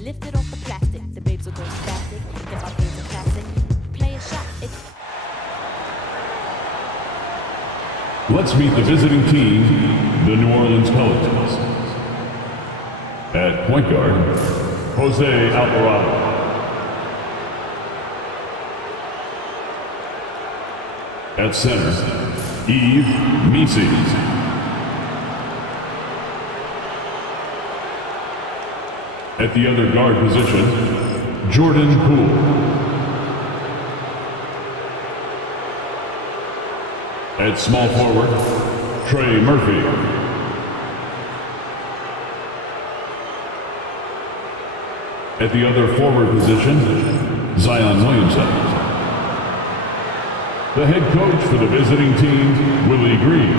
lift it off the plastic. The babes will go spastic. If I play the classic, play a shot. Let's meet the visiting team, the New Orleans Pelicans. At point guard, Jose Alvarado. At center, Yves Missi. At the other guard position, Jordan Poole. At small forward, Trey Murphy. At the other forward position, Zion Williamson. The head coach for the visiting team, Willie Green.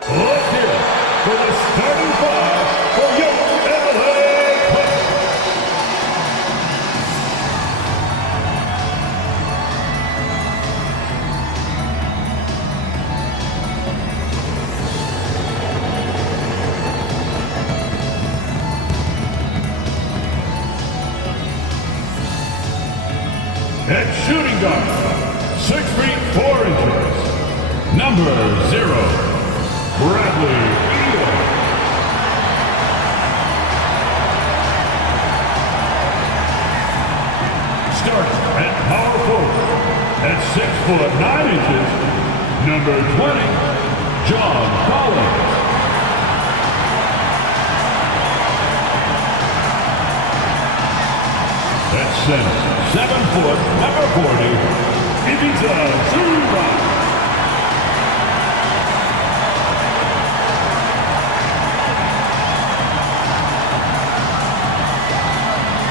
Let's hear it for the starting five for your LA Clippers. At shooting guard, 6 feet 4 inches, number 0, Bradley Beal. Starting at power forward, at 6 foot 9 inches, number 20, John Collins. At center, 7 foot, number 40, Ivica Zubac.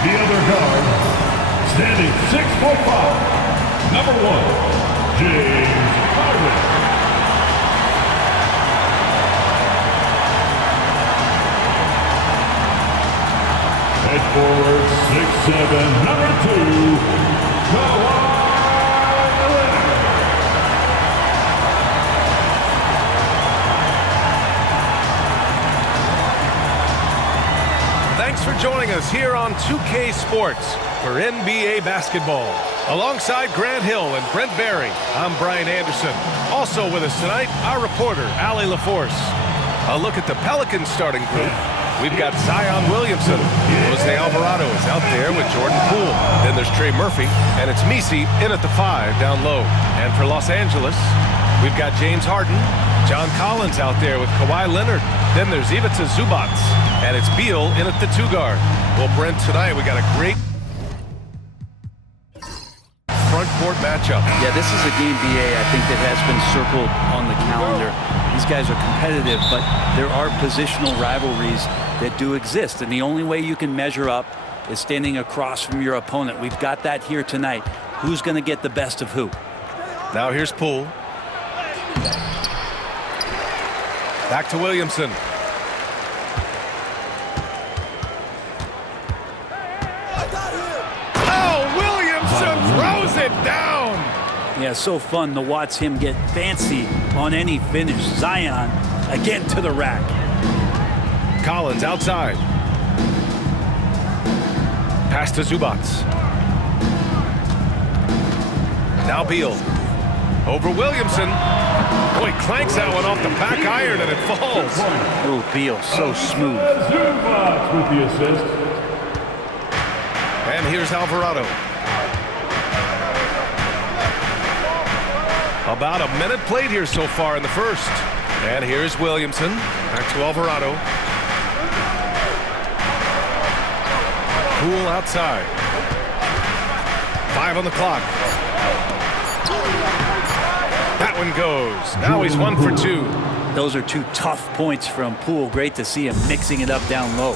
The other guard, standing 6'5", number 1, James Harden. At forward, 6'7", number 2, Kawhi Leonard. Thanks for joining us here on 2K Sports for NBA basketball. Alongside Grant Hill and Brent Barry, I'm Brian Anderson. Also with us tonight, our reporter, Allie LaForce. A look at the Pelicans starting group. We've got Zion Williamson. Jose Alvarado is out there with Jordan Poole. Then there's Trey Murphy, and it's Missi in at the 5 down low. And for Los Angeles, we've got James Harden, John Collins out there with Kawhi Leonard. Then there's Ivica Zubac, and it's Beal in at the 2 guard. Well, Brent, tonight we got a great front court matchup. Yeah, this is a game, BA, I think that has been circled on the calendar. These guys are competitive, but there are positional rivalries that do exist, and the only way you can measure up is standing across from your opponent. We've got that here tonight. Who's going to get the best of who? Now here's Poole. Back to Williamson. Oh, Williamson throws it down. Yeah, so fun to watch him get fancy on any finish. Zion again to the rack. Collins outside. Pass to Zubac. Now Beal. Over Williamson. Oh, he clanks that one off the back iron and it falls. Oh, Beal, so smooth. Zubac with the assist. And here's Alvarado. About a minute played here so far in the first. And here's Williamson. Back to Alvarado. Poole outside. 5 on the clock. That one goes. Now he's 1 for 2. Those are 2 tough points from Poole. Great to see him mixing it up down low.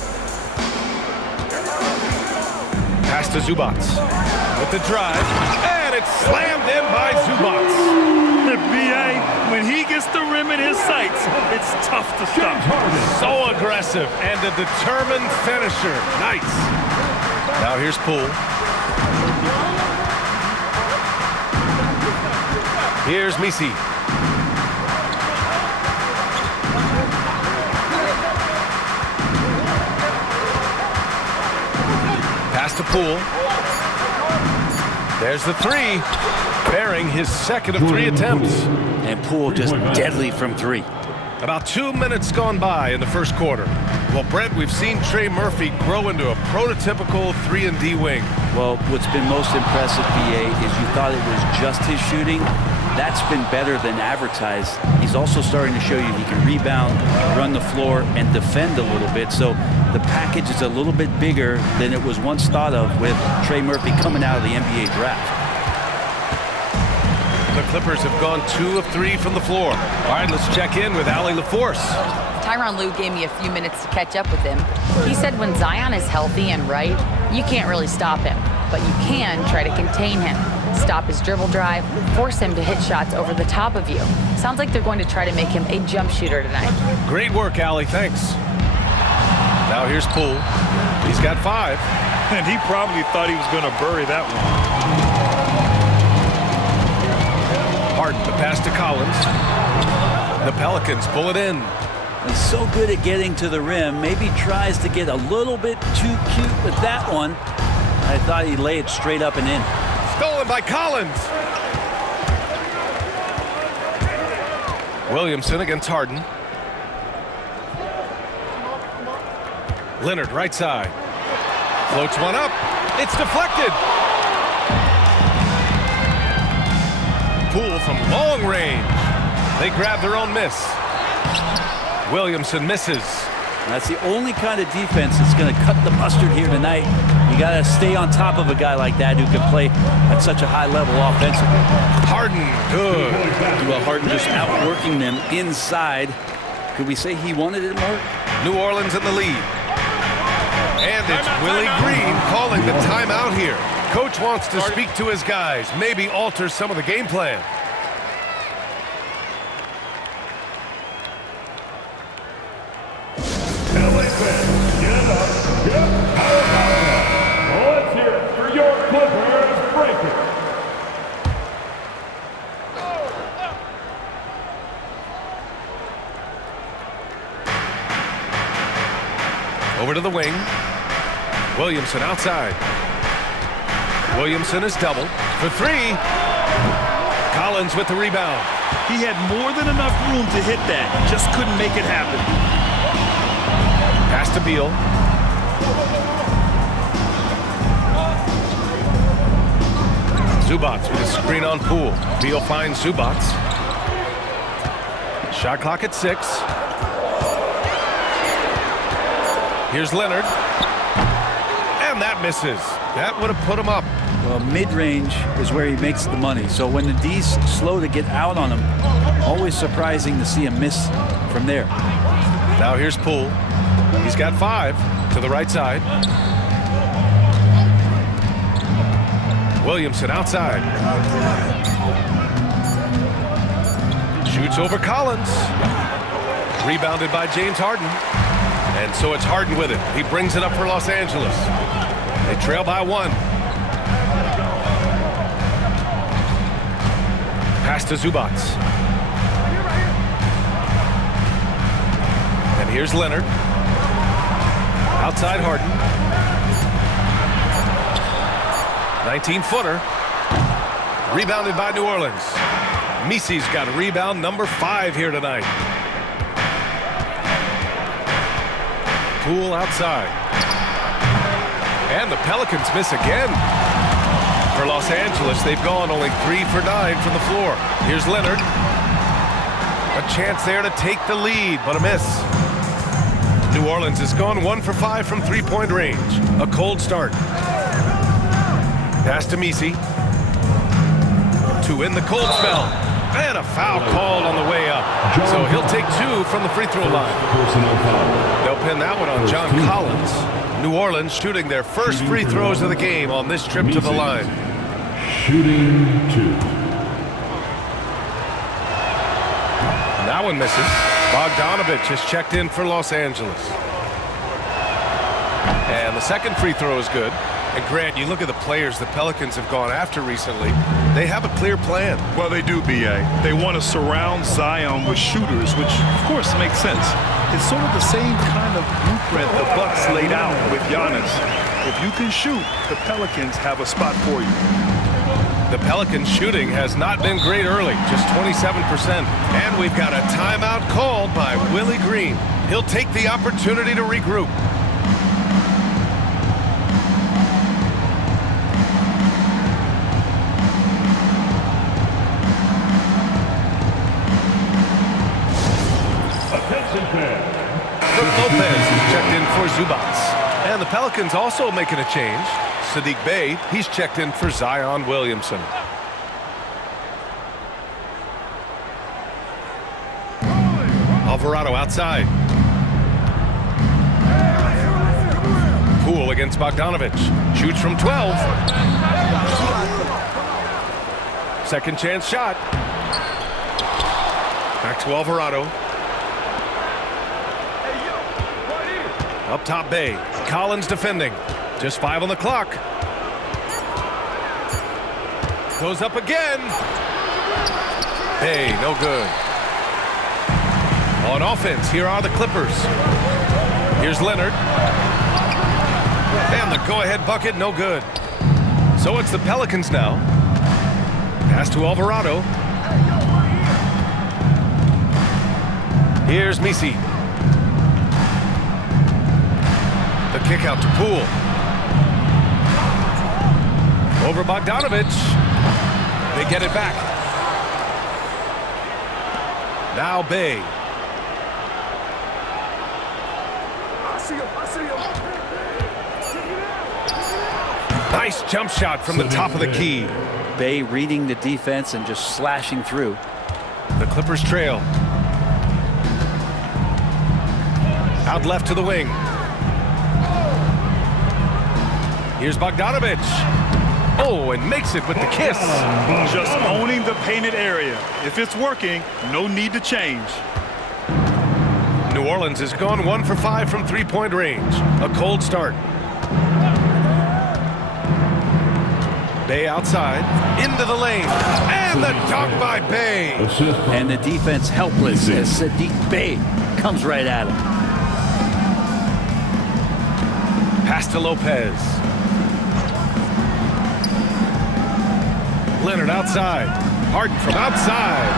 Pass to Zubac. With the drive. And it's slammed in by Zubac. The BA, when he gets the rim in his sights, it's tough to stop. So aggressive and a determined finisher. Nice. Now here's Poole. Here's Misi. Pass to Poole. There's the three, bearing his second of 3 attempts. And Poole just deadly from 3. About 2 minutes gone by in the first quarter. Well, Brent, we've seen Trey Murphy grow into a prototypical 3-and-D wing. Well, what's been most impressive, BA, is you thought it was just his shooting. That's been better than advertised. He's also starting to show you he can rebound, run the floor, and defend a little bit. So the package is a little bit bigger than it was once thought of with Trey Murphy coming out of the NBA draft. The Clippers have gone 2 of 3 from the floor. All right, let's check in with Allie LaForce. Tyronn Lue gave me a few minutes to catch up with him. He said when Zion is healthy and right, you can't really stop him, but you can try to contain him. Stop his dribble drive, force him to hit shots over the top of you. Sounds like they're going to try to make him a jump shooter tonight. Great work, Allie. Thanks. Now here's Poole. He's got 5. And he probably thought he was going to bury that one. Harden, the pass to Collins. The Pelicans pull it in. He's so good at getting to the rim. Maybe tries to get a little bit too cute with that one. I thought he'd lay it straight up and in. Stolen by Collins. Williamson against Harden. Leonard, right side. Floats one up. It's deflected. Poole from long range. They grab their own miss. Williamson misses. That's the only kind of defense that's going to cut the mustard here tonight. You got to stay on top of a guy like that who can play at such a high level offensively. Harden, good. Well, Harden just outworking them inside. Could we say he wanted it more? New Orleans in the lead. And it's Willie Green calling the timeout here. Coach wants to speak to his guys, maybe alter some of the game plan. LA fans, get up, get power. Let's hear it for your Clippers breaker. Over to the wing. Williamson outside. Williamson is doubled for 3. Collins with the rebound. He had more than enough room to hit that. Just couldn't make it happen. Pass to Beal. Zubats with a screen on Poole. Beal finds Zubats. Shot clock at 6. Here's Leonard. And that misses. That would have put him up. Well, mid-range is where he makes the money. So when the D's slow to get out on him, always surprising to see him miss from there. Now here's Poole. He's got 5 to the right side. Williamson outside. Shoots over Collins. Rebounded by James Harden. And so it's Harden with it. He brings it up for Los Angeles. They trail by 1. Pass to Zubats. And here's Leonard. Outside Harden. 19-footer. Rebounded by New Orleans. Misi's got a rebound number 5 here tonight. Poole outside. And the Pelicans miss again. For Los Angeles, they've gone only 3 for 9 from the floor. Here's Leonard. A chance there to take the lead, but a miss. New Orleans has gone 1 for 5 from 3-point range. A cold start. Pass to Misi. To end the cold spell. And a foul called on the way up. So he'll take 2 from the free throw line. They'll pin that one on John Collins. New Orleans shooting their first free throws of the game on this trip to the line. Shooting 2. That one misses. Bogdanovich has checked in for Los Angeles. And the second free throw is good. And Grant, you look at the players the Pelicans have gone after recently. They have a clear plan. Well, they do, B.A. They want to surround Zion with shooters, which, of course, makes sense. It's sort of the same kind of blueprint the Bucks laid out with Giannis. If you can shoot, the Pelicans have a spot for you. The Pelicans shooting has not been great early, just 27%. And we've got a timeout called by Willie Green. He'll take the opportunity to regroup. Brook Lopez is checked in for Zubats. And the Pelicans also making a change. Sadiq Bey, he's checked in for Zion Williamson. Alvarado outside. Poole against Bogdanovic. Shoots from 12. Second chance shot. Back to Alvarado. Up top, Bey. Collins defending. Just 5 on the clock. Goes up again. Bey, no good. On offense, here are the Clippers. Here's Leonard. And the go-ahead bucket, no good. So it's the Pelicans now. Pass to Alvarado. Here's Misi. The kick out to Poole. Over Bogdanovic. They get it back. Now Bey. Nice jump shot from the top of the key. Bey reading the defense and just slashing through. The Clippers trail. Out left to the wing. Here's Bogdanovic. Oh, and makes it with the kiss. Just owning the painted area. If it's working, no need to change. New Orleans has gone 1 for 5 from three-point range. A cold start. Bey outside, into the lane, and the dunk by Bey. And the defense helpless as Sadiq Bey comes right at him. Pass to Lopez. Leonard outside. Harden from outside.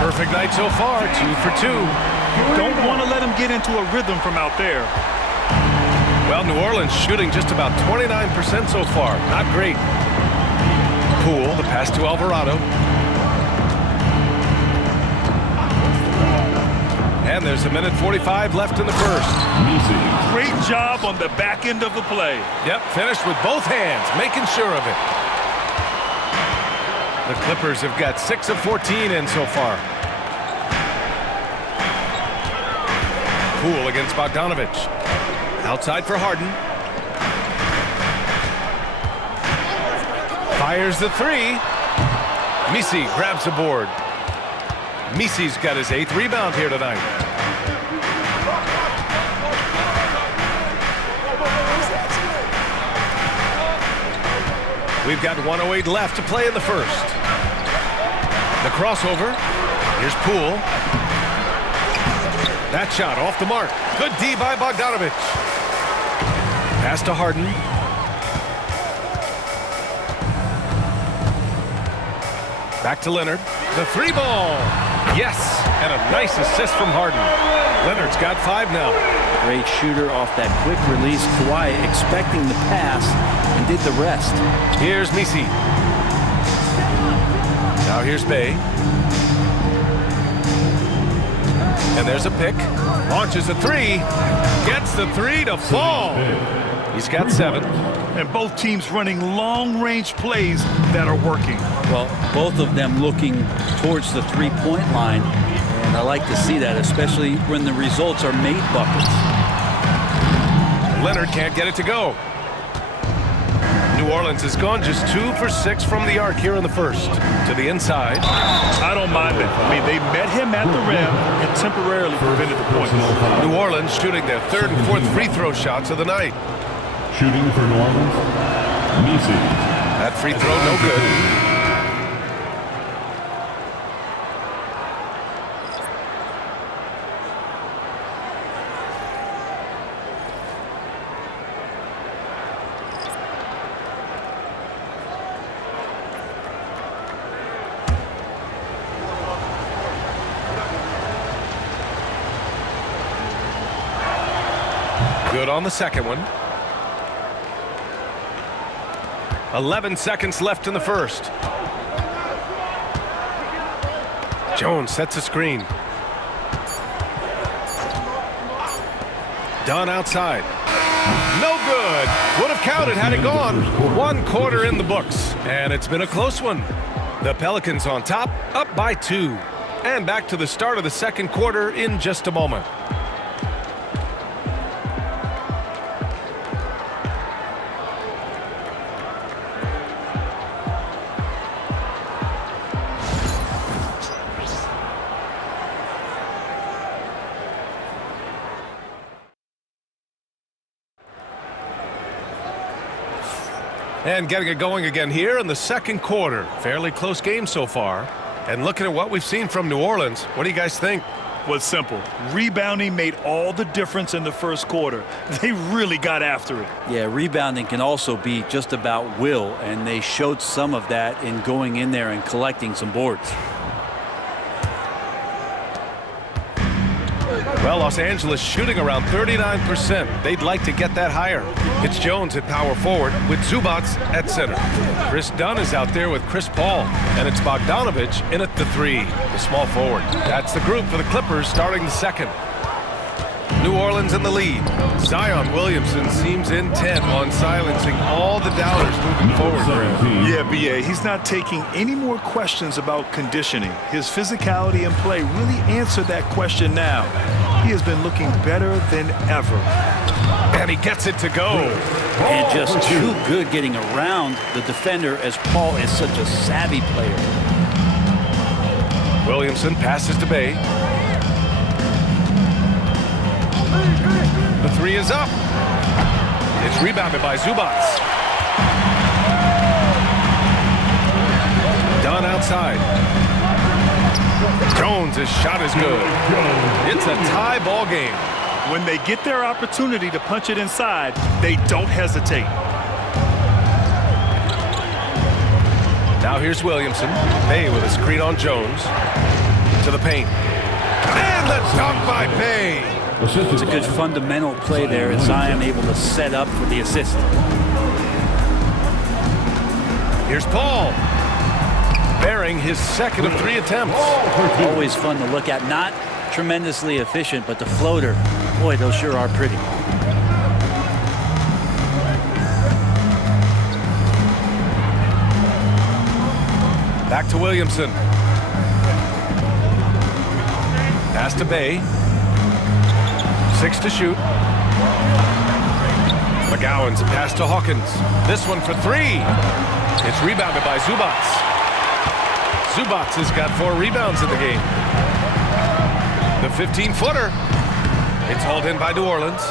Perfect night so far, 2 for 2. Don't want to let him get into a rhythm from out there. Well, New Orleans shooting just about 29% so far. Not great. Poole, the pass to Alvarado. And there's a minute 45 left in the first. Great job on the back end of the play. Yep, finished with both hands, making sure of it. The Clippers have got 6 of 14 in so far. Poole against Bogdanovic. Outside for Harden. Fires the 3. Misi grabs the board. Misi's got his 8th rebound here tonight. We've got 1:08 left to play in the first. The crossover. Here's Poole. That shot off the mark. Good D by Bogdanovic. Pass to Harden. Back to Leonard. The 3 ball. Yes, and a nice assist from Harden. Leonard's got 5 now. Great shooter off that quick release. Kawhi expecting the pass and did the rest. Here's Misi. Now here's Bey. And there's a pick. Launches a 3. Gets the 3 to fall. He's got 7. And both teams running long-range plays that are working. Well, both of them looking towards the three-point line. And I like to see that, especially when the results are made buckets. Leonard can't get it to go. New Orleans has gone just 2 for 6 from the arc here in the first. To the inside. I don't mind that. I mean, they met him at the rim and temporarily prevented the points. New Orleans shooting their 3rd and 4th free throw shots of the night. Shooting for New Orleans, Messi. That free throw, no good. Good on the second one. 11 seconds left in the first. Jones sets a screen. Dunn outside. No good. Would have counted had it gone. 1 quarter in the books, and it's been a close one. The Pelicans on top, up by 2. And back to the start of the second quarter in just a moment. And getting it going again here in the second quarter. Fairly close game so far. And looking at what we've seen from New Orleans, what do you guys think? Was simple. Rebounding made all the difference in the first quarter. They really got after it. Yeah, rebounding can also be just about will, and they showed some of that in going in there and collecting some boards. Well, Los Angeles shooting around 39%. They'd like to get that higher. It's Jones at power forward with Zubac at center. Chris Dunn is out there with Chris Paul. And it's Bogdanovich in at the 3, the small forward. That's the group for the Clippers starting the second. New Orleans in the lead. Zion Williamson seems intent on silencing all the doubters moving forward for him. Yeah, B.A., he's not taking any more questions about conditioning. His physicality and play really answered that question now. He has been looking better than ever. And he gets it to go. And just too good getting around the defender, as Paul is such a savvy player. Williamson passes to Bay. The 3 is up. It's rebounded by Zubac. Dunn outside. Jones' shot is good. It's a tie ball game. When they get their opportunity to punch it inside, they don't hesitate. Now here's Williamson. Bay with a screen on Jones. To the paint. And the dunk by Bay. It's a good fundamental play there, and Zion able to set up for the assist. Here's Paul. Bearing his second of 3 attempts. Always fun to look at. Not tremendously efficient, but the floater, boy, those sure are pretty. Back to Williamson. Pass to Bay. 6 to shoot. McGowan's pass to Hawkins. This one for 3. It's rebounded by Zubac. Zubac has got 4 rebounds in the game. The 15-footer. It's hauled in by New Orleans.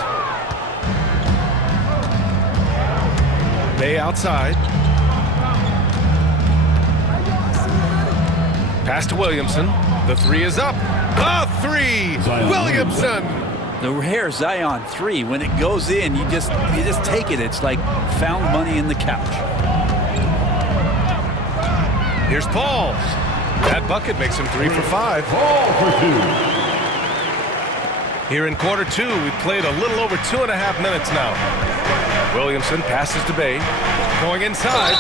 Bay outside. Pass to Williamson. The 3 is up. A 3! Williamson! The rare Zion 3, when it goes in, you just take it. It's like found money in the couch. Here's Paul. That bucket makes him 3 for 5. Paul for 2. Here in quarter 2, we've played a little over 2.5 minutes now. Williamson passes to Bay. Going inside.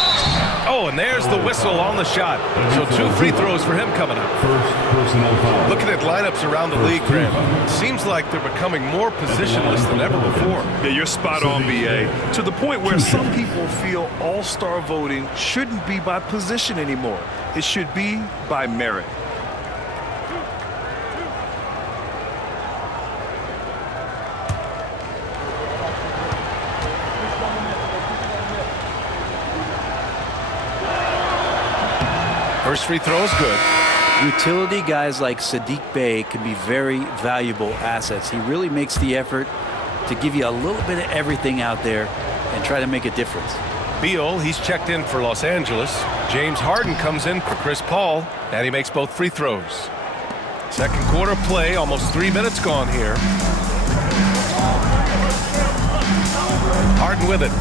Oh, and there's the whistle on the shot. So 2 free throws for him coming up. First personnel foul. Looking at lineups around the league, Graham, seems like they're becoming more positionless than ever before. Yeah, you're spot on, B.A. To the point where some people feel all-star voting shouldn't be by position anymore. It should be by merit. First free throw is good. Utility guys like Saddiq Bey can be very valuable assets. He really makes the effort to give you a little bit of everything out there and try to make a difference. Beal, he's checked in for Los Angeles. James Harden comes in for Chris Paul, and he makes both free throws. Second quarter play, almost 3 minutes gone here. Harden with it.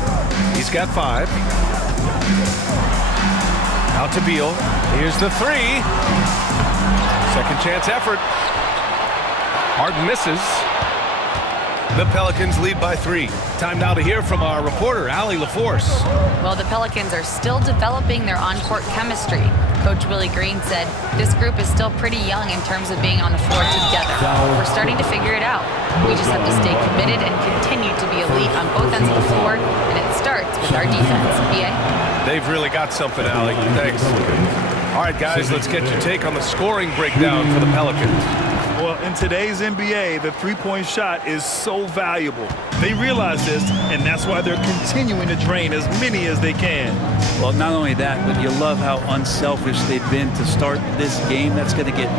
He's got 5. Out to Beal. Here's the 3. Second chance effort. Harden misses. The Pelicans lead by 3. Time now to hear from our reporter, Allie LaForce. Well, the Pelicans are still developing their on-court chemistry. Coach Willie Green said this group is still pretty young in terms of being on the floor together. We're starting to figure it out. We just have to stay committed and continue to be elite on both ends of the floor, and it starts with our defense. BA? They've really got something, Allie. Thanks. All right, guys, let's get your take on the scoring breakdown for the Pelicans. Well, in today's NBA, the three-point shot is so valuable. They realize this, and that's why they're continuing to drain as many as they can. Well, not only that, but you love how unselfish they've been to start this game. That's going to get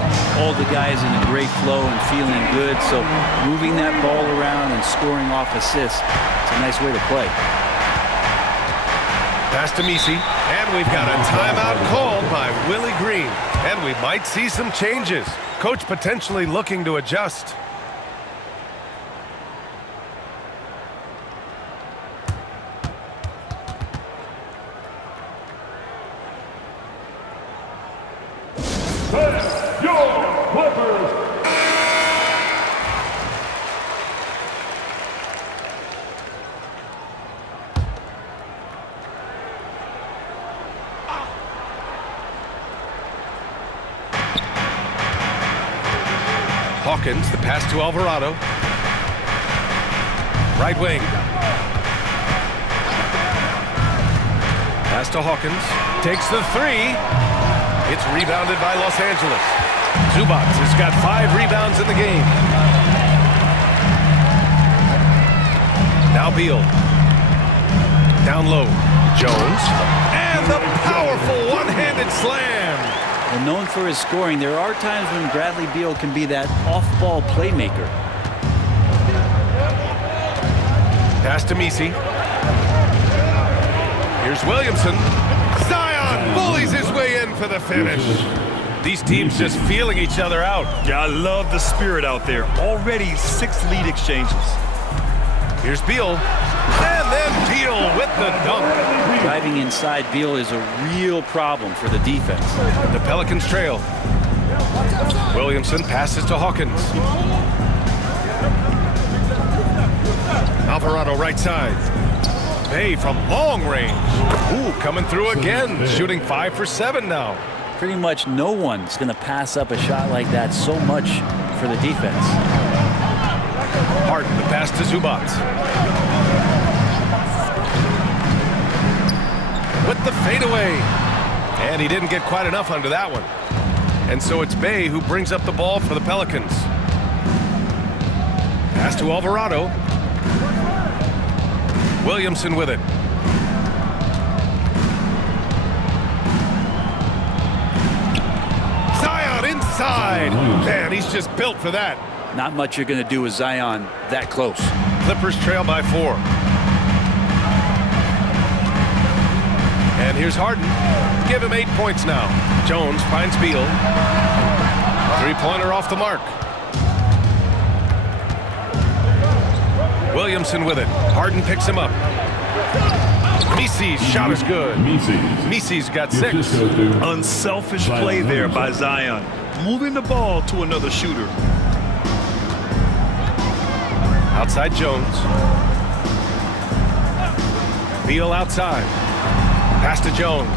all the guys in a great flow and feeling good. So moving that ball around and scoring off assists, it's a nice way to play. Pass to Messi, and we've got a timeout called by Willie Green. And we might see some changes. Coach potentially looking to adjust. Set your Clippers. Hawkins, the pass to Alvarado. Right wing. Pass to Hawkins. Takes the 3. It's rebounded by Los Angeles. Zubac has got 5 rebounds in the game. Now Beal. Down low. Jones. And the powerful one-handed slam. Well, known for his scoring, there are times when Bradley Beal can be that off-ball playmaker. Pass to Messi. Here's Williamson. Zion bullies his way in for the finish. These teams just feeling each other out. Yeah, I love the spirit out there. Already 6 lead exchanges. Here's Beal. And then Beal with the dunk. Driving inside Beal is a real problem for the defense. The Pelicans trail. Williamson passes to Hawkins. Alvarado right side. Bay from long range. Ooh, coming through again. Shooting 5 for 7 now. Pretty much no one's going to pass up a shot like that so much for the defense. Harden, the pass to Zubac. With the fadeaway. And he didn't get quite enough under that one. And so it's Bay who brings up the ball for the Pelicans. Pass to Alvarado. Williamson with it. Zion inside. Man, he's just built for that. Not much you're going to do with Zion that close. Clippers trail by 4. And here's Harden. Give him 8 points now. Jones finds Beal. 3-pointer off the mark. Williamson with it. Harden picks him up. Messi's shot is good. Messi's got 6. Unselfish play there by Zion. Moving the ball to another shooter. Outside Jones. Beal outside. Pass to Jones.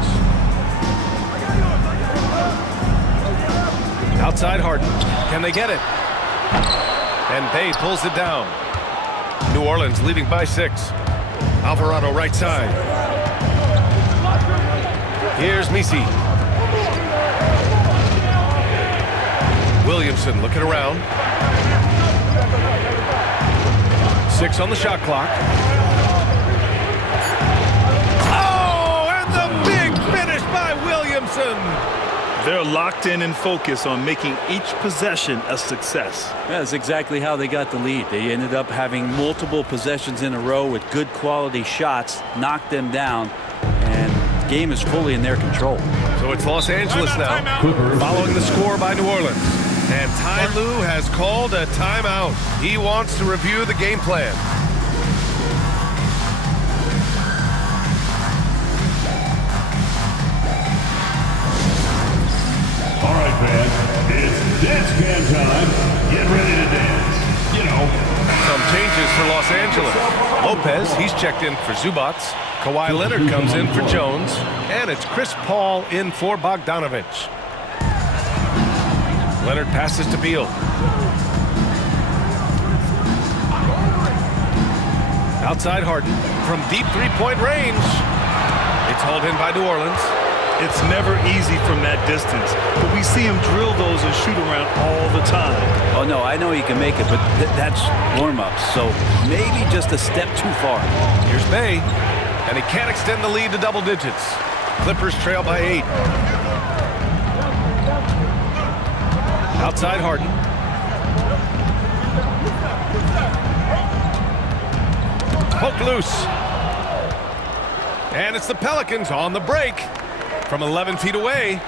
Outside Harden. Can they get it? And Bay pulls it down. New Orleans leading by 6. Alvarado right side. Here's Messi. Williamson looking around. 6 on the shot clock. Oh, and the big finish by Williamson. They're locked in and focused on making each possession a success. That's exactly how they got the lead. They ended up having multiple possessions in a row with good quality shots, knocked them down, and the game is fully in their control. So it's Los Angeles now, following the score by New Orleans. And Ty Lue has called a timeout. He wants to review the game plan. All right, fans, it's dance can time. Get ready to dance. You know. Some changes for Los Angeles. Lopez, he's checked in for Zubats. Kawhi Leonard comes in for Jones. And it's Chris Paul in for Bogdanovich. Leonard passes to Beal. Outside Harden from deep three-point range. It's hauled in by New Orleans. It's never easy from that distance, but we see him drill those and shoot around all the time. Oh, no, I know he can make it, but that's warm-ups, so maybe just a step too far. Here's Bay, and he can't extend the lead to double digits. Clippers trail by 8. Outside Harden. Poke loose. And it's the Pelicans on the break. From 11 feet away,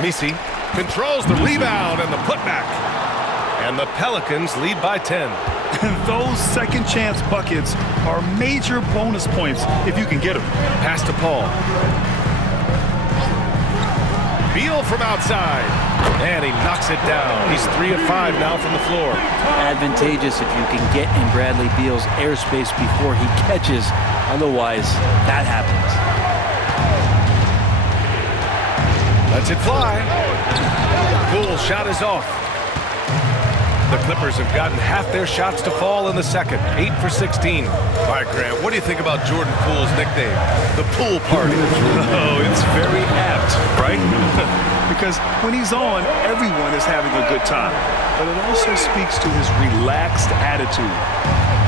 Misi controls the rebound and the putback. And the Pelicans lead by 10. And those second chance buckets are major bonus points if you can get them. Pass to Paul. Beal from outside. And he knocks it down. He's 3 of 5 now from the floor. Advantageous if you can get in Bradley Beal's airspace before he catches. Otherwise, that happens. Lets it fly. Poole shot is off. The Clippers have gotten half their shots to fall in the second. 8 for 16. All right, Grant, what do you think about Jordan Poole's nickname? The Pool Party. Oh, it's very apt, right? Because when he's on, everyone is having a good time. But it also speaks to his relaxed attitude.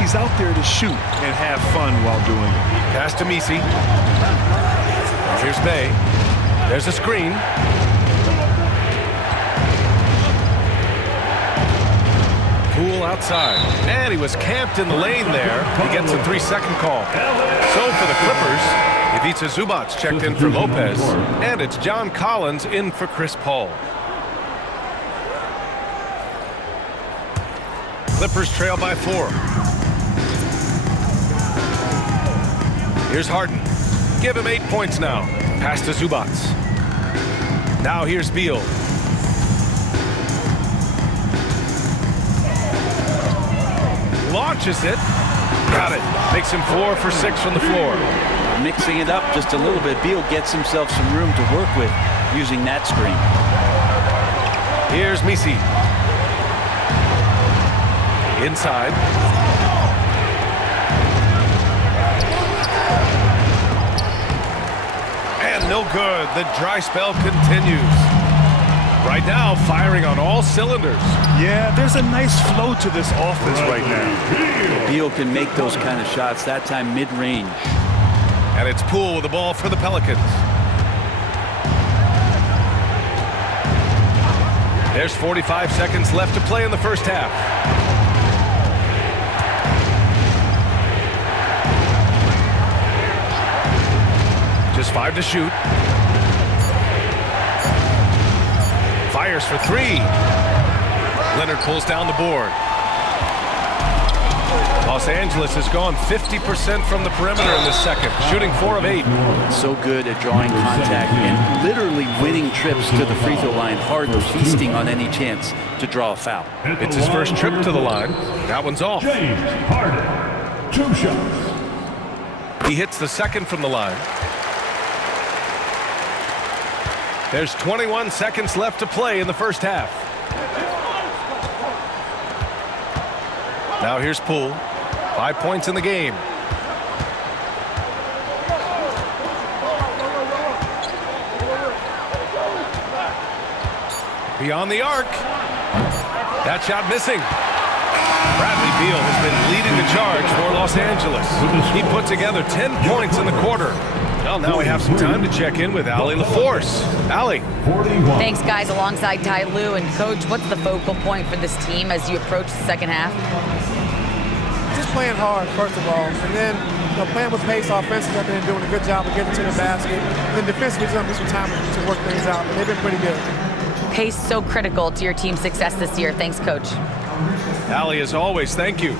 He's out there to shoot and have fun while doing it. Pass to Misi. Here's Bay. There's a screen. Poole outside. And he was camped in the lane there. He gets a 3-second call. So for the Clippers, Ivica Zubats checked in for Lopez. And it's John Collins in for Chris Paul. Clippers trail by 4. Here's Harden. Give him 8 points now. Pass to Zubats. Now here's Beal. Launches it. Got it. Makes him 4 for 6 from the floor. Mixing it up just a little bit, Beal gets himself some room to work with using that screen. Here's Misi. Inside. And no good. The dry spell continues. Right now, firing on all cylinders. Yeah, there's a nice flow to this offense right now. Beal can make those kind of shots, that time mid-range. And it's Poole with the ball for the Pelicans. There's 45 seconds left to play in the first half. Just 5 to shoot. Fires for 3. Leonard pulls down the board. Los Angeles has gone 50% from the perimeter in this second, shooting 4 of 8. So good at drawing contact and literally winning trips to the free throw line. Harden feasting on any chance to draw a foul. It's his first trip to the line. That one's off. James Harden, 2 shots. He hits the second from the line. There's 21 seconds left to play in the first half. Now here's Poole. 5 points in the game. Beyond the arc. That shot missing. Bradley Beal has been leading the charge for Los Angeles. He put together 10 points in the quarter. Well, now we have some time to check in with Allie LaForce. Allie. 41. Thanks, guys, alongside Ty Lue. And, Coach, what's the focal point for this team as you approach the second half? Just playing hard, first of all, and then playing with pace offensively. I've been doing a good job of getting to the basket. And then defensively, just have some time to work things out, and they've been pretty good. Pace so critical to your team's success this year. Thanks, Coach. Allie, as always, thank you.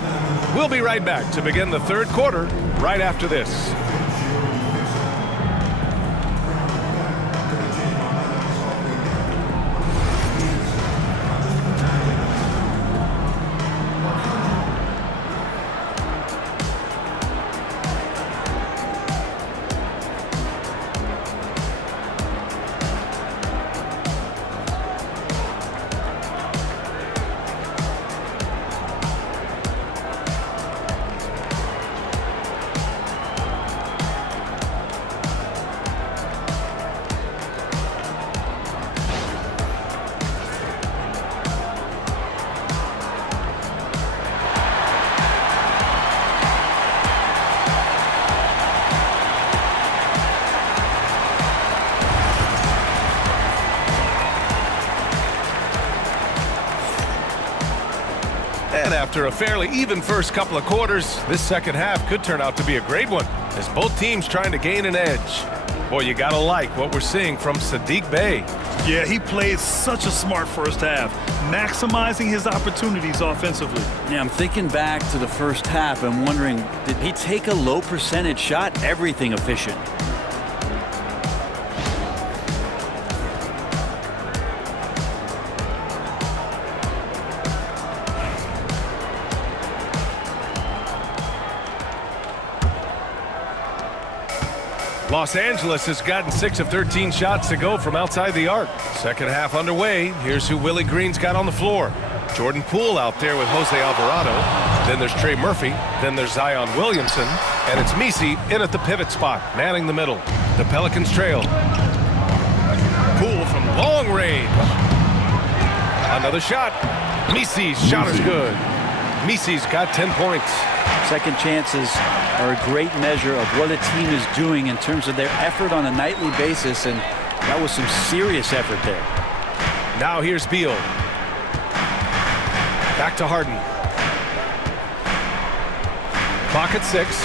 We'll be right back to begin the third quarter right after this. And after a fairly even first couple of quarters, this second half could turn out to be a great one, as both teams trying to gain an edge. Boy, you gotta like what we're seeing from Saddiq Bey. Yeah, he played such a smart first half, maximizing his opportunities offensively. Yeah, I'm thinking back to the first half and wondering, did he take a low percentage shot? Everything efficient. Los Angeles has gotten 6 of 13 shots to go from outside the arc. Second half underway. Here's who Willie Green's got on the floor. Jordan Poole out there with Jose Alvarado. Then there's Trey Murphy. Then there's Zion Williamson. And it's Messi in at the pivot spot, manning the middle. The Pelicans trail. Poole from long range. Another shot. Messi's shot is good. Messi's got 10 points. Second chances are a great measure of what a team is doing in terms of their effort on a nightly basis, and that was some serious effort there. Now here's Beal. Back to Harden. Clock at 6.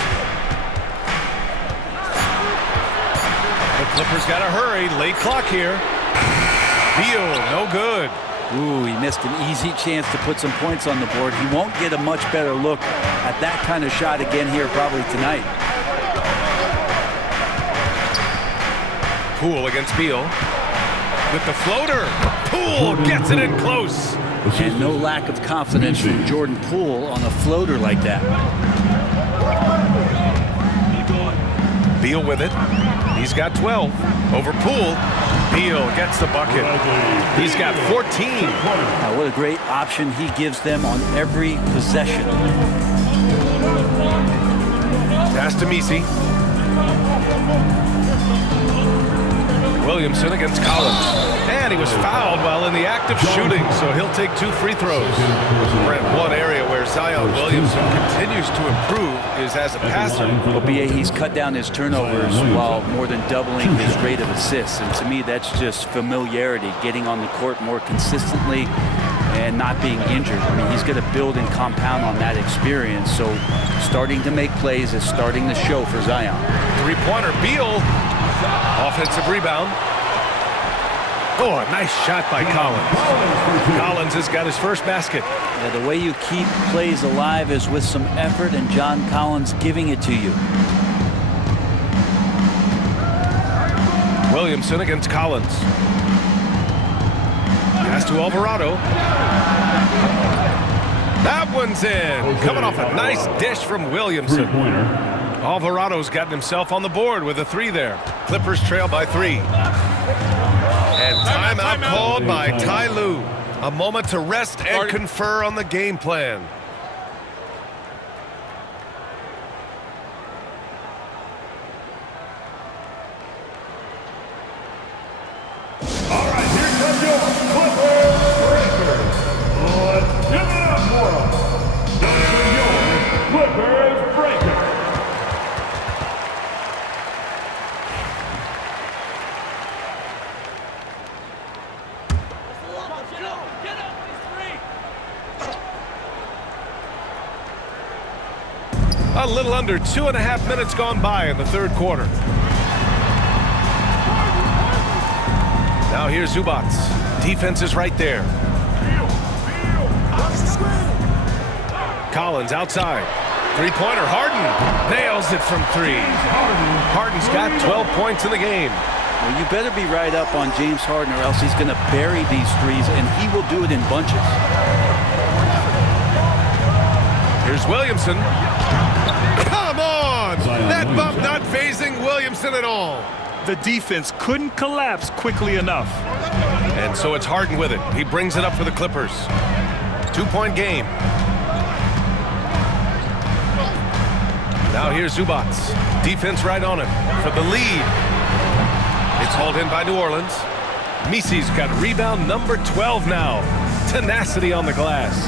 The Clippers got to hurry. Late clock here. Beal, no good. Ooh, he missed an easy chance to put some points on the board. He won't get a much better look at that kind of shot again here probably tonight. Poole against Beal. With the floater. Poole gets it in close. And no lack of confidence from Jordan Poole on a floater like that. Beal with it. He's got 12. Over Poole. Beal gets the bucket. He's got 14. Now, what a great option he gives them on every possession. Pass to Messi. Williamson against Collins. And he was fouled while in the act of shooting, so he'll take 2 free throws. Brent, one area where Zion Williamson continues to improve is as a passer. Well, B.A., he's cut down his turnovers while more than doubling his rate of assists. And to me, that's just familiarity, getting on the court more consistently and not being injured. I mean, he's going to build and compound on that experience. So starting to make plays is starting to show for Zion. Three-pointer, Beal. Offensive rebound. Oh, a nice shot by Collins. Collins has got his first basket. Yeah, the way you keep plays alive is with some effort, and John Collins giving it to you. Williamson against Collins. Pass to Alvarado. That one's in. Coming off a nice dish from Williamson. Alvarado's gotten himself on the board with a 3 there. Clippers trail by 3. And timeout called by Ty Lue. A moment to rest and confer on the game plan. All right, here comes your Clippers Breakers. Let's give it up for them. Those are your Clippers Breakers. A little under 2.5 minutes gone by in the third quarter. Now here's Zubats. Defense is right there. Collins outside. Three-pointer. Harden nails it from 3. Harden's got 12 points in the game. Well, you better be right up on James Harden or else he's going to bury these threes, and he will do it in bunches. Here's Williamson. Come on! That bump not phasing Williamson at all. The defense couldn't collapse quickly enough. And so it's Harden with it. He brings it up for the Clippers. 2-point game. Now here's Zubats. Defense right on him for the lead. It's hauled in by New Orleans. Misi's got rebound number 12 now. Tenacity on the glass.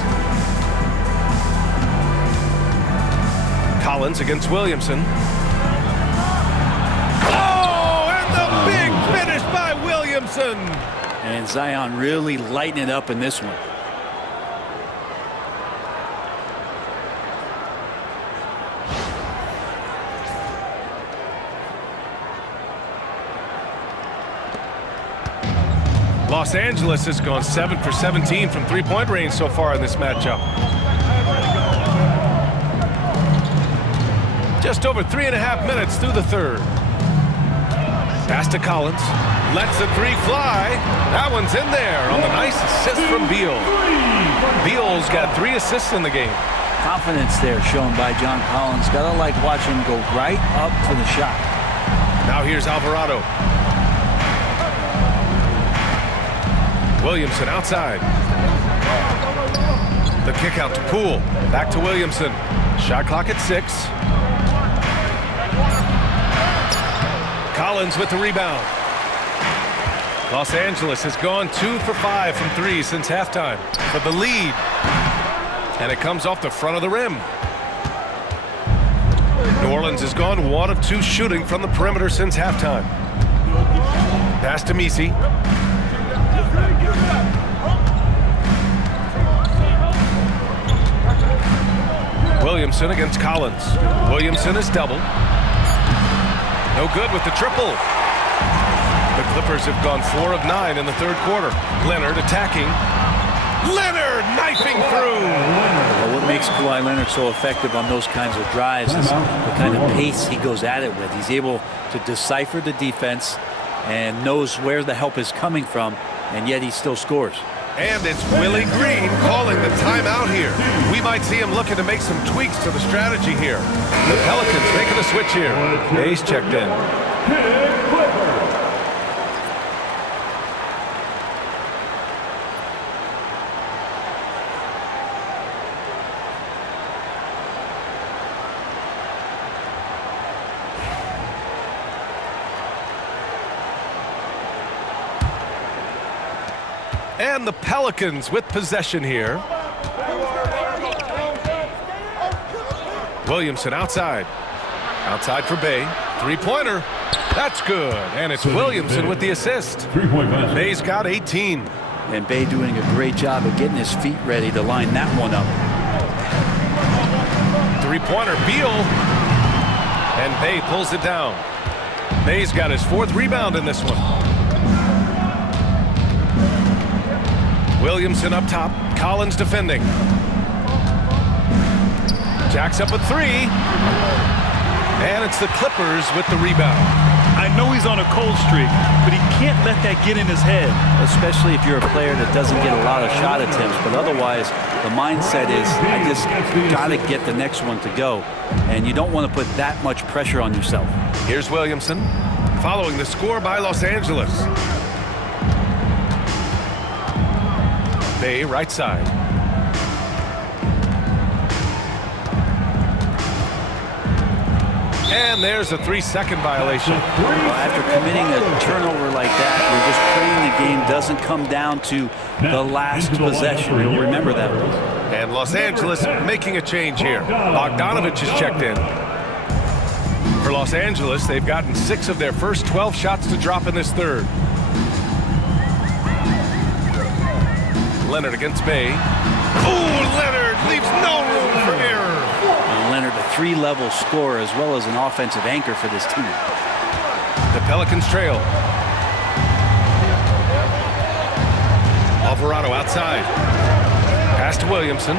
Collins against Williamson. Oh, and the big finish by Williamson. And Zion really lighting it up in this one. Los Angeles has gone 7 for 17 from three-point range so far in this matchup. Just over 3.5 minutes through the third. Pass to Collins. Lets the 3 fly. That one's in there on the nice assist from Beal. Beal's got 3 assists in the game. Confidence there shown by John Collins. Gotta like watching him go right up for the shot. Now here's Alvarado. Williamson outside. The kick out to Poole. Back to Williamson. Shot clock at 6. Collins with the rebound. Los Angeles has gone 2 for 5 from 3 since halftime for the lead. And it comes off the front of the rim. New Orleans has gone 1 of 2 shooting from the perimeter since halftime. Pass to Misi. Williamson against Collins. Williamson is double. No good with the triple. The Clippers have gone 4 of 9 in the third quarter. Leonard attacking. Leonard knifing through. Well, what makes Kawhi Leonard so effective on those kinds of drives is the kind of pace he goes at it with. He's able to decipher the defense and knows where the help is coming from, and yet he still scores. And it's Willie Green calling the timeout here. We might see him looking to make some tweaks to the strategy here. The Pelicans making a switch here. Hayes checked in. And the Pelicans with possession here. Williamson outside. Outside for Bay. Three-pointer. That's good. And it's Williamson with the assist. 3-point basket. Bay's got 18. And Bay doing a great job of getting his feet ready to line that one up. Three-pointer. Beal. And Bay pulls it down. Bay's got his 4th rebound in this one. Williamson up top. Collins defending. Jacks up a 3. And it's the Clippers with the rebound. I know he's on a cold streak, but he can't let that get in his head. Especially if you're a player that doesn't get a lot of shot attempts. But otherwise, the mindset is, I just got to get the next one to go. And you don't want to put that much pressure on yourself. Here's Williamson following the score by Los Angeles. Bay right side. And there's a 3-second violation. Well, after committing a turnover like that, you're just praying the game doesn't come down to the last possession. You'll remember that one. And Los Angeles making a change here. Bogdanovich has checked in. For Los Angeles, they've gotten 6 of their first 12 shots to drop in this third. Leonard against Bay. Oh, Leonard leaves no room for error. And Leonard, a three-level scorer as well as an offensive anchor for this team. The Pelicans trail. Alvarado outside. Pass to Williamson.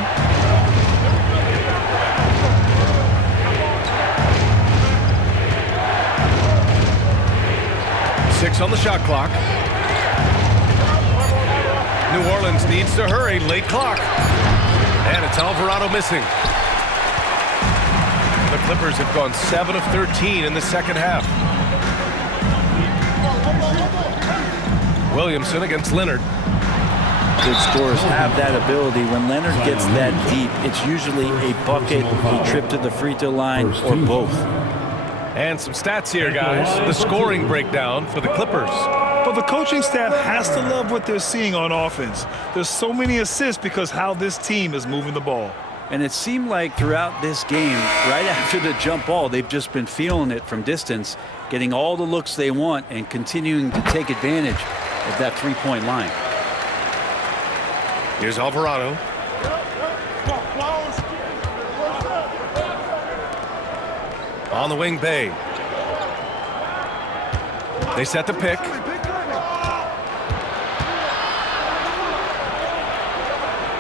Six on the shot clock. New Orleans needs to hurry. Late clock. And it's Alvarado missing. The Clippers have gone 7 of 13 in the second half. Williamson against Leonard. Good scorers have that ability. When Leonard gets that deep, it's usually a bucket, a trip to the free throw line, or both. And some stats here, guys. The scoring breakdown for the Clippers. But the coaching staff has to love what they're seeing on offense. There's so many assists because how this team is moving the ball. And it seemed like throughout this game, right after the jump ball, they've just been feeling it from distance, getting all the looks they want and continuing to take advantage of that three-point line. Here's Alvarado. On the wing, Bay. They set the pick.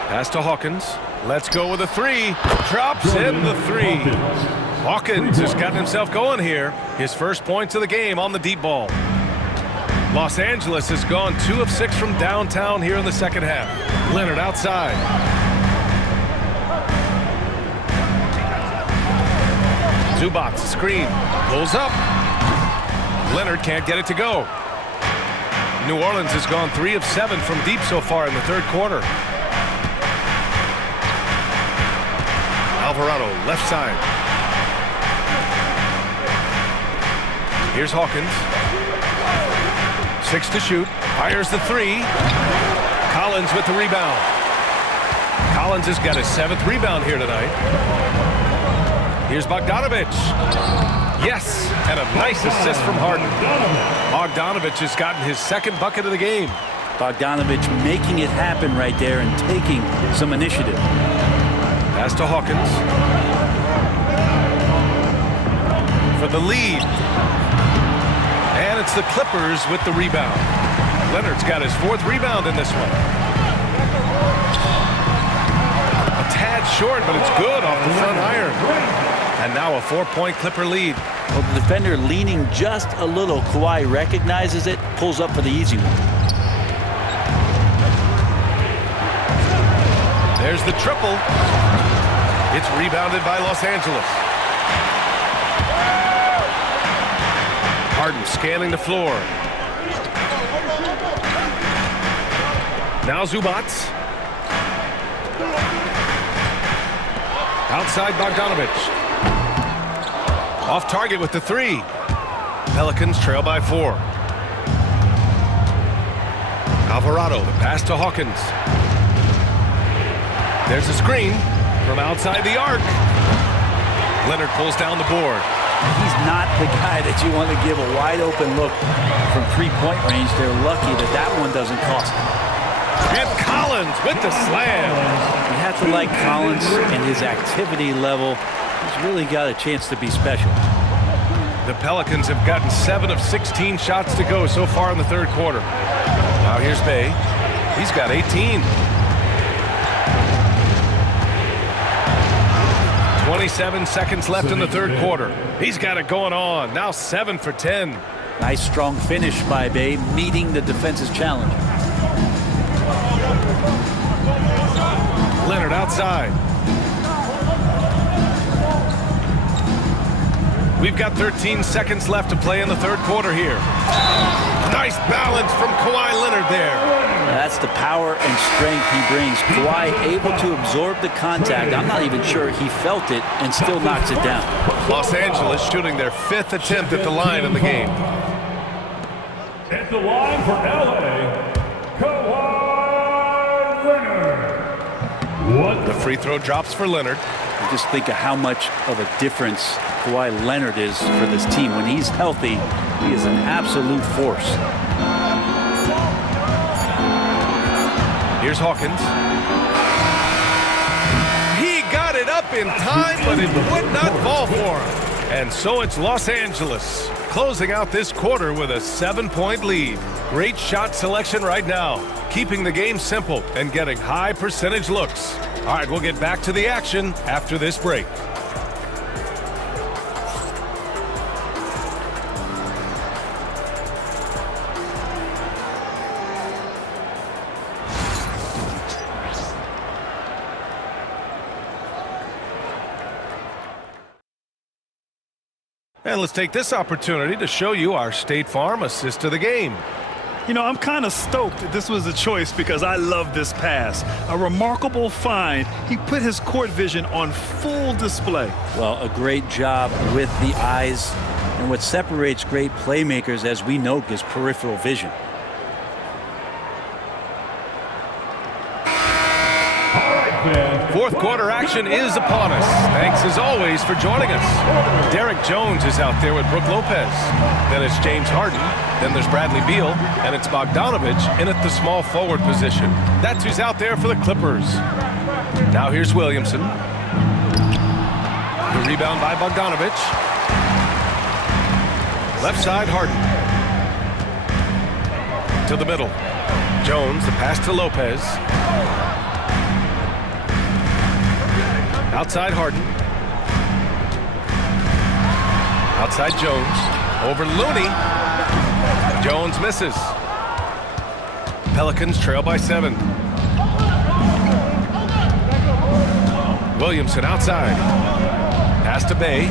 Pass to Hawkins. Let's go with a three. Drops in the three. Hawkins has gotten himself going here. His first points of the game on the deep ball. Los Angeles has gone 2 of 6 from downtown here in the second half. Leonard outside. Zubac screen. Pulls up. Leonard can't get it to go. New Orleans has gone 3 of 7 from deep so far in the third quarter. Alvarado, left side. Here's Hawkins. 6 to shoot. Fires the three. Collins with the rebound. Collins has got his 7th rebound here tonight. Here's Bogdanovic. Yes, and a nice assist from Harden. Bogdanovic has gotten his 2nd bucket of the game. Bogdanovic making it happen right there and taking some initiative. Pass to Hawkins. For the lead. And it's the Clippers with the rebound. Leonard's got his 4th rebound in this one. A tad short, but it's good off the front iron. And now a 4-point Clipper lead. Well, the defender leaning just a little. Kawhi recognizes it, pulls up for the easy one. There's the triple. It's rebounded by Los Angeles. Harden scanning the floor. Now Zubac. Outside Bogdanovic. Off target with the three. Pelicans trail by 4. Alvarado, the pass to Hawkins. There's a screen from outside the arc. Leonard pulls down the board. He's not the guy that you want to give a wide open look from 3-point range. They're lucky that that one doesn't cost them. And Collins with the slam. You have to like Collins and his activity level. He's really got a chance to be special. The Pelicans have gotten 7 of 16 shots to go so far in the third quarter. Now here's Bay. He's got 18. 27 seconds left in the third quarter. He's got it going on. Now 7 for 10. Nice strong finish by Bay, meeting the defense's challenge. Leonard outside. We've got 13 seconds left to play in the third quarter here. Nice balance from Kawhi Leonard there. That's the power and strength he brings. Kawhi able to absorb the contact. I'm not even sure he felt it and still knocks it down. Los Angeles shooting their 5th attempt at the line in the game. At the line for LA, Kawhi Leonard. The free throw drops for Leonard. Just think of how much of a difference Kawhi Leonard is for this team. When he's healthy, he is an absolute force. Here's Hawkins. He got it up in time, but it would not fall for him. And so it's Los Angeles closing out this quarter with a 7-point lead. Great shot selection right now, keeping the game simple and getting high percentage looks. All right, we'll get back to the action after this break. And let's take this opportunity to show you our State Farm assist to the game. You know, I'm kind of stoked that this was a choice because I love this pass. A remarkable find. He put his court vision on full display. Well, a great job with the eyes. And what separates great playmakers, as we know, is peripheral vision. Fourth quarter action is upon us. Thanks as always for joining us. Derek Jones is out there with Brook Lopez. Then it's James Harden. Then there's Bradley Beal. And it's Bogdanovich in at the small forward position. That's who's out there for the Clippers. Now here's Williamson. The rebound by Bogdanovich. Left side, Harden. To the middle. Jones, the pass to Lopez. Outside Harden. Outside Jones. Over Looney. Jones misses. Pelicans trail by 7. Williamson outside. Pass to Bay.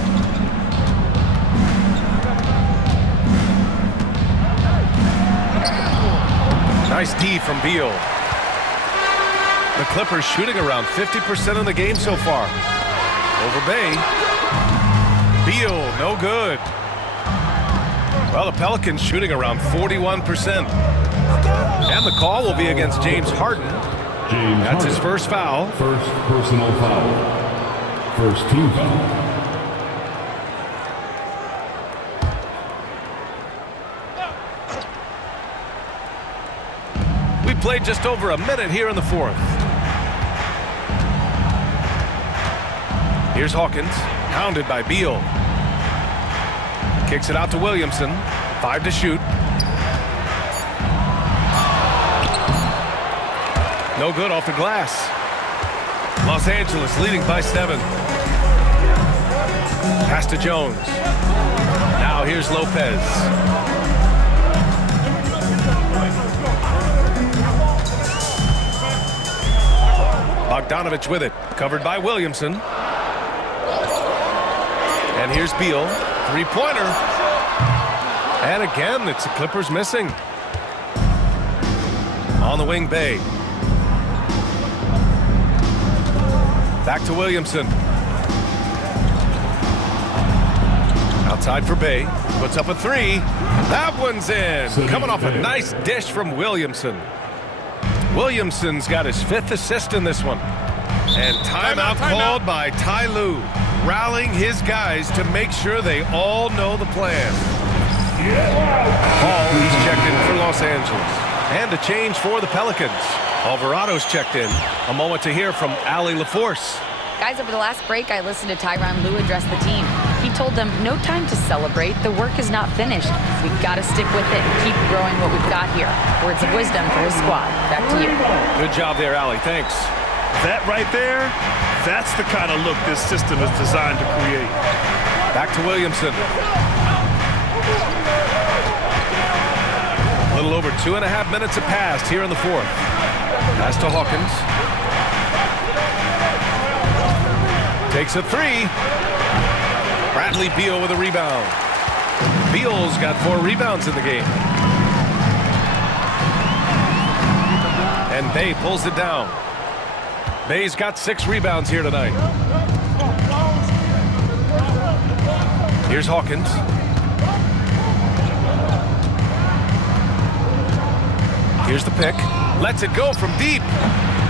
Nice D from Beal. The Clippers shooting around 50% of the game so far. Over Bay. Beal, no good. Well, the Pelicans shooting around 41%. And the call will be against James Harden. That's his first foul. First personal foul. First team foul. We played just over a minute here in the fourth. Here's Hawkins, hounded by Beal. Kicks it out to Williamson. 5 to shoot. No good off the glass. Los Angeles leading by 7. Pass to Jones. Now here's Lopez. Bogdanovich with it. Covered by Williamson. And here's Beal. 3-pointer. And again, it's the Clippers missing. On the wing, Bay. Back to Williamson. Outside for Bay. Puts up a 3. That one's in. Coming off a nice dish from Williamson. Williamson's got his 5th assist in this one. And timeout called by Ty Lue, rallying his guys to make sure they all know the plan. Paul, he's checked in for Los Angeles. And a change for the Pelicans. Alvarado's checked in. A moment to hear from Allie LaForce. Guys, over the last break, I listened to Tyronn Lue address the team. He told them, no time to celebrate. The work is not finished. We've got to stick with it and keep growing what we've got here. Words of wisdom for his squad. Back to you. Good job there, Allie. Thanks. That right there, that's the kind of look this system is designed to create. Back to Williamson. A little over 2.5 minutes have passed here in the fourth. Pass to Hawkins. Takes a 3. Bradley Beal with a rebound. Beal's got 4 rebounds in the game. And Bay pulls it down. Bay's got 6 rebounds here tonight. Here's Hawkins. Here's the pick. Lets it go from deep.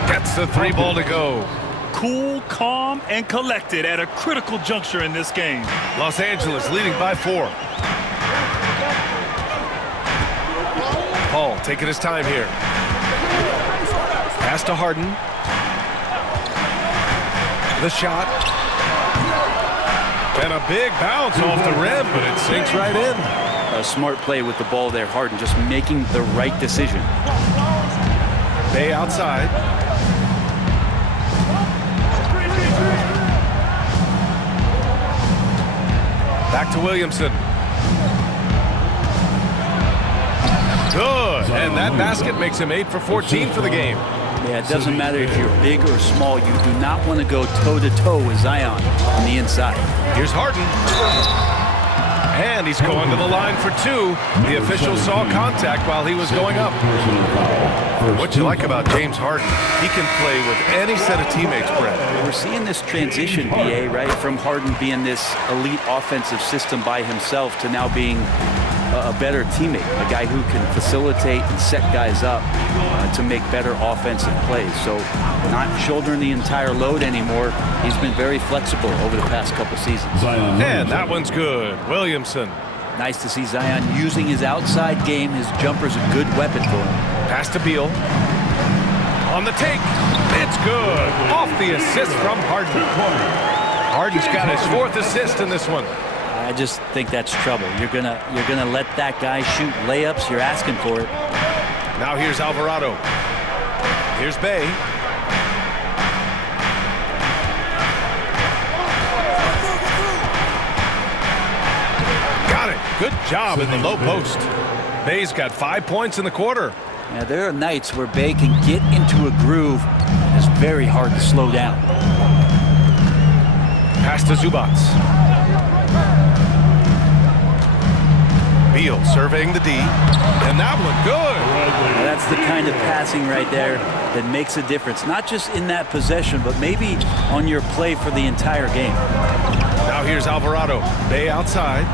Gets the 3 ball to go. Cool, calm, and collected at a critical juncture in this game. Los Angeles leading by 4. Paul taking his time here. Pass to Harden. The shot. And a big bounce off the rim, but it sinks right in. A smart play with the ball there, Harden, just making the right decision. Bey outside. Back to Williamson. Good. And that basket makes him 8 for 14 for the game. Yeah, it doesn't matter if you're big or small. You do not want to go toe-to-toe with Zion on the inside. Here's Harden. And he's going to the line for 2. The official saw contact while he was going up. What you like about James Harden, he can play with any set of teammates, Brett. We're seeing this transition, BA, right, from Harden being this elite offensive system by himself to now being a better teammate, a guy who can facilitate and set guys up to make better offensive plays. So not shouldering the entire load anymore. He's been very flexible over the past couple seasons. And that one's good. Williamson. Nice to see Zion using his outside game. His jumper's a good weapon for him. Pass to Beal. On the take. It's good. Off the assist from Harden. Harden's got his 4th assist in this one. I just think that's trouble. You're gonna let that guy shoot layups. You're asking for it. Now here's Alvarado. Here's Bey. Got it. Good job in the low post. Bey's got 5 points in the quarter. Now there are nights where Bey can get into a groove. It's very hard to slow down. Pass to Zubac. Beal surveying the D, and that one good. Now that's the kind of passing right there that makes a difference, not just in that possession, but maybe on your play for the entire game. Now here's Alvarado. Bey outside.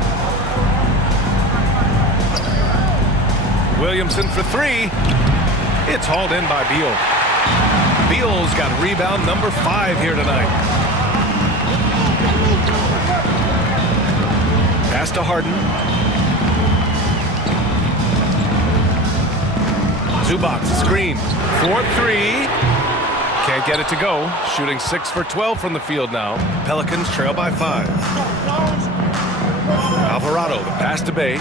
Williamson for 3. It's hauled in by Beal. Beal's got rebound number 5 here tonight. Pass to Harden. Zubac, screen, 4-3. Can't get it to go. Shooting 6 for 12 from the field now. Pelicans trail by 5. Alvarado, the pass to Bey.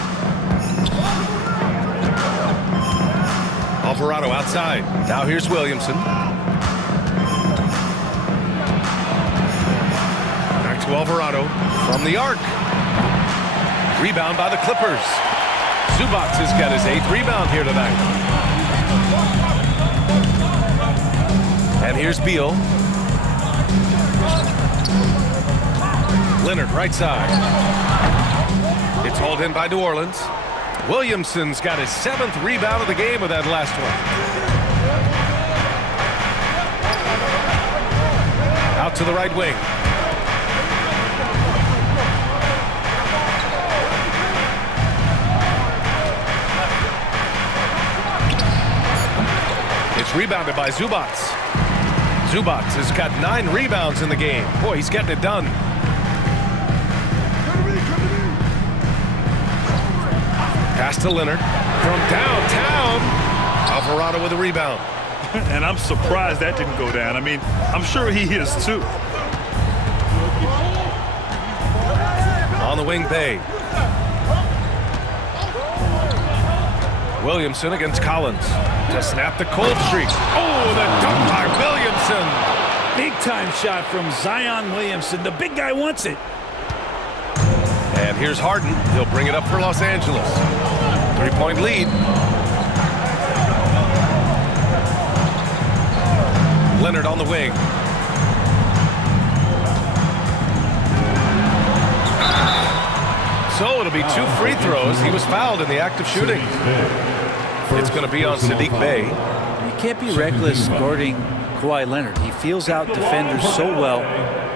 Alvarado outside. Now here's Williamson. Back to Alvarado from the arc. Rebound by the Clippers. Zubac has got his 8th rebound here tonight. And here's Beal. Leonard right side. It's hauled in by New Orleans. Williamson's got his 7th rebound of the game with that last one. Out to the right wing. It's rebounded by Zubac. Zubac has got 9 rebounds in the game. Boy, he's getting it done. Pass to Leonard from downtown. Alvarado with a rebound. And I'm surprised that didn't go down. I mean, I'm sure he is too. On the wing, Bey. Williamson against Collins to snap the cold streak. Oh, the dunk by Williamson. Big time shot from Zion Williamson. The big guy wants it. And here's Harden. He'll bring it up for Los Angeles. 3-point lead. Leonard on the wing. So it'll be 2 free throws. He was fouled in the act of shooting. It's going to be on Saddiq Bey. You can't be reckless guarding Kawhi Leonard. He feels out defenders so well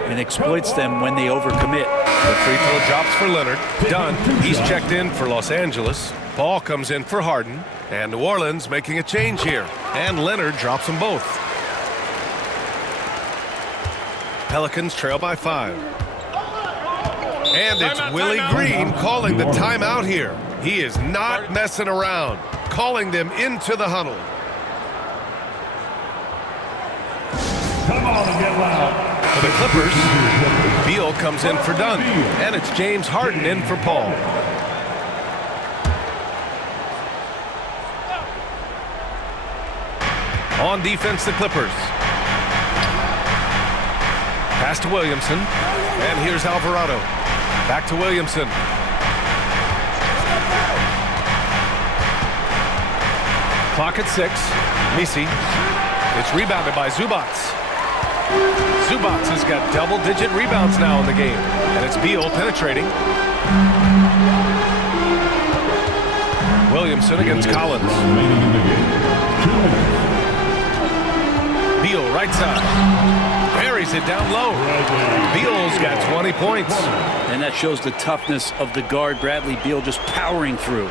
and exploits them when they overcommit. The free throw drops for Leonard. Done. He's checked in for Los Angeles. Ball comes in for Harden. And New Orleans making a change here. And Leonard drops them both. Pelicans trail by 5. And it's Willie Green calling the timeout here. He is not messing around. Calling them into the huddle. Come on and get loud. For the Clippers, Beal comes in for Dunn, and it's James Harden in for Paul. On defense, the Clippers. Pass to Williamson, and here's Alvarado. Back to Williamson. Clock at 6. Misi. It's rebounded by Zubac. Zubac has got double-digit rebounds now in the game, and it's Beal penetrating. Williamson against Collins. Remaining in the game. 2 minutes. Beal, right side. Buries it down low. Beal's got 20 points. And that shows the toughness of the guard, Bradley Beal, just powering through.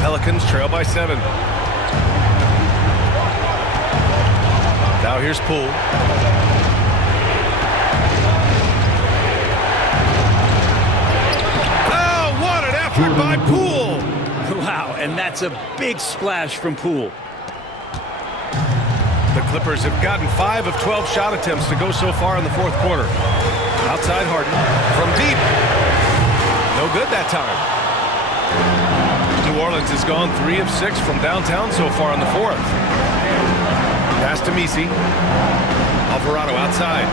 Pelicans trail by 7. Now here's Poole. Oh, what an effort by Poole! Wow, and that's a big splash from Poole. The Clippers have gotten 5 of 12 shot attempts to go so far in the fourth quarter. Outside Harden from deep. No good that time. New Orleans has gone 3 of 6 from downtown so far in the fourth. Pass to Misi. Alvarado outside.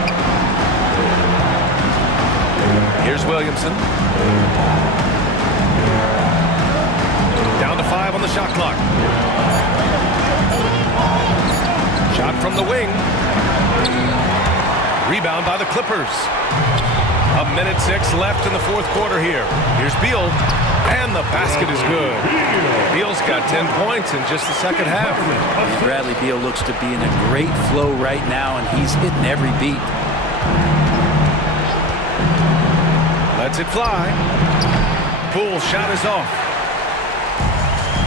Here's Williamson. Down to 5 on the shot clock. Shot from the wing. Rebound by the Clippers. 1:06 left in the fourth quarter here. Here's Beal, and the basket is good. Beal's got 10 points in just the second half. Bradley Beal looks to be in a great flow right now, and he's hitting every beat. Lets it fly. Poole's shot is off.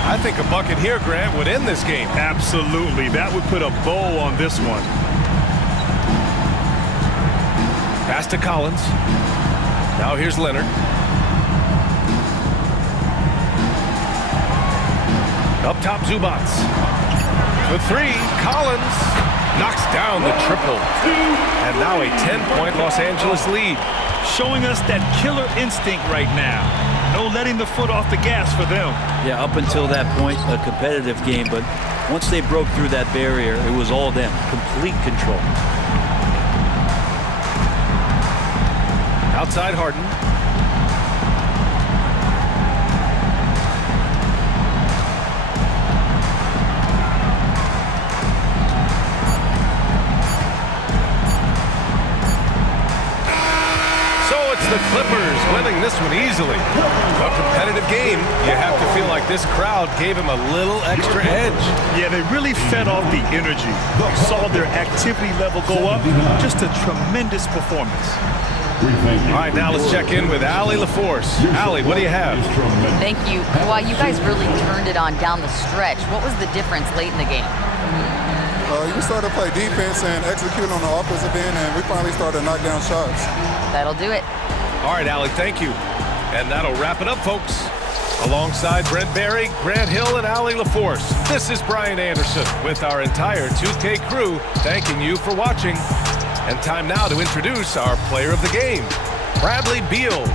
I think a bucket here, Grant, would end this game. Absolutely. That would put a bow on this one. Pass to Collins. Now here's Leonard. Up top, Zubac. For 3, Collins knocks down the triple. And now a 10-point Los Angeles lead. Showing us that killer instinct right now. No letting the foot off the gas for them. Yeah, up until that point, a competitive game, but once they broke through that barrier, it was all them. Complete control. Outside Harden. The Clippers winning this one easily. A competitive game. You have to feel like this crowd gave him a little extra edge. Yeah, they really fed off the energy. You saw their activity level go up. Just a tremendous performance. All right, now let's check in with Allie LaForce. Allie, what do you have? Thank you. Well, you guys really turned it on down the stretch. What was the difference late in the game? You started to play defense and execute on the offensive end, and we finally started to knock down shots. That'll do it. All right, Allie, thank you. And that'll wrap it up, folks. Alongside Brent Barry, Grant Hill, and Allie LaForce, this is Brian Anderson with our entire 2K crew thanking you for watching. And time now to introduce our player of the game, Bradley Beal.